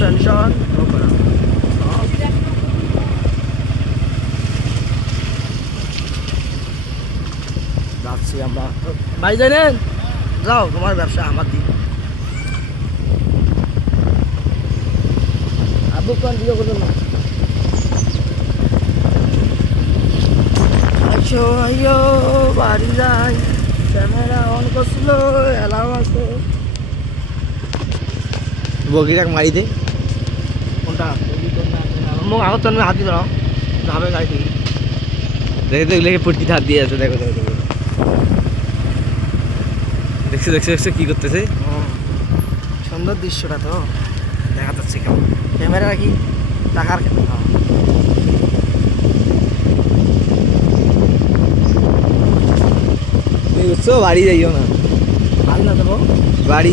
Tension যাচ্ছি আমরা। ভাই জানেন, যাও তোমার ব্যবসা আমার দিন। আব্বু কোন ভিডিও করবেন না। আচ্ছা আইয়ো বাড়ি যাই, ক্যামেরা অন করছিল এলাম আছে। বগিরাক মারি দে। কোনটা মুখ আগত তুমি হাতি ধরাও যাবে গাড়ি থেকে। দেখে তো এগুলোকে পুটকি হাত দিয়ে আছে, দেখো দেখো দেখো। দেখছো দেখছো দেখছো কি করতেছে। সুন্দর দৃশ্যটা তো দেখা যাচ্ছে কেমন। ক্যামেরা রাখি টাকার ক্ষেত্রে তুমি বুঝছো, বাড়ি যাইও না, ভালো না দেবো বাড়ি